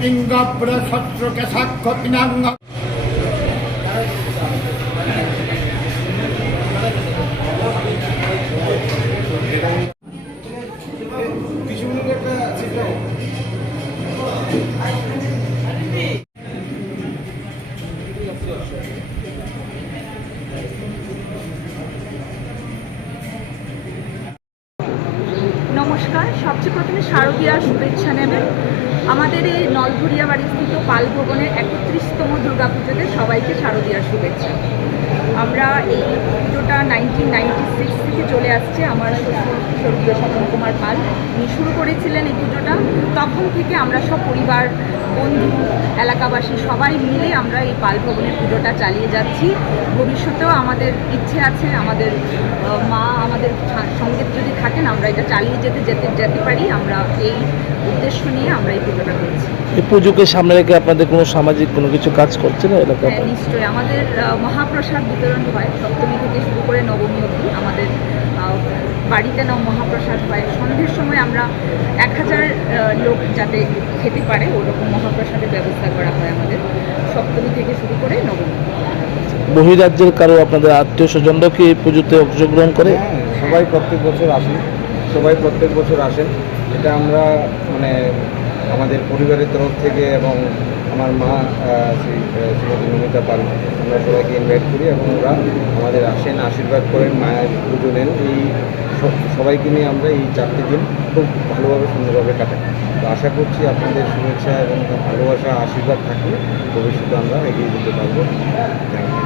পিঙ্গব্র শত্রুকে সাক্ষ্য পিনাঙ্গ নমস্কার। সবচেয়ে প্রথমে শারদীয়ার শুভেচ্ছা নেবেন। আমাদের এই নলঘরিয়া বাড়িস্থিত পাল ভবনের 31তম দুর্গাপুজোতে সবাইকে শারদীয়ার শুভেচ্ছা। আমরা এই পুজোটা 1996 থেকে চলে আসছে। আমার শ্বশুর স্বর্গীয় স্বপন কুমার পাল উনি শুরু করেছিলেন এই পুজোটা। তখন থেকে আমরা সব পরিবার, বন্ধু, এলাকাবাসী সবাই মিলে আমরা এই পাল ভবনের পুজোটা চালিয়ে যাচ্ছি। ভবিষ্যতেও আমাদের ইচ্ছে আছে, আমাদের মা আমাদের সঙ্গে যদি থাকেন আমরা এটা চালিয়ে যেতে পারি। আমরা এই উদ্দেশ্য নিয়ে আমরা এই পুজোটা করছি। এই পুজোকে সামনে রেখে আপনাদের কোনো সামাজিক কোনো কিছু কাজ করছে না এলাকা? হ্যাঁ, নিশ্চয়ই। আমাদের মহাপ্রসাদ বিতরণ হয় সপ্তমী থেকে শুরু করে নবমী অবধি। আমাদের বাড়িতে মহাপ্রসাদ হয়। সন্ধ্যের সময় আমরা 1000 লোক যাতে খেতে পারে ওরকম মহাপ্রসাদের ব্যবস্থা করা হয় আমাদের সপ্তমী থেকে শুরু করে নবমী। বহিরাজ্যের কারো আপনাদের আত্মীয় স্বজনরাও কি এই পুজোতে অংশগ্রহণ করে? সবাই প্রত্যেক বছর আসেন। এটা আমরা মানে আমাদের পরিবারের তরফ থেকে এবং আমার মা শ্রীমতী নমিতা পাল আমরা সবাইকে ইনভাইট করি এবং ওরা আমাদের আসেন, আশীর্বাদ করেন, মায়ের পুজো নেন। এই সবাইকে নিয়ে আমরা এই 4টি দিন খুব ভালোভাবে সুন্দরভাবে কাটাই। তো আশা করছি আপনাদের শুভেচ্ছা এবং ভালোবাসা আশীর্বাদ থাকলে ভবিষ্যতে আমরা এগিয়ে যেতে পারবো। Thank you.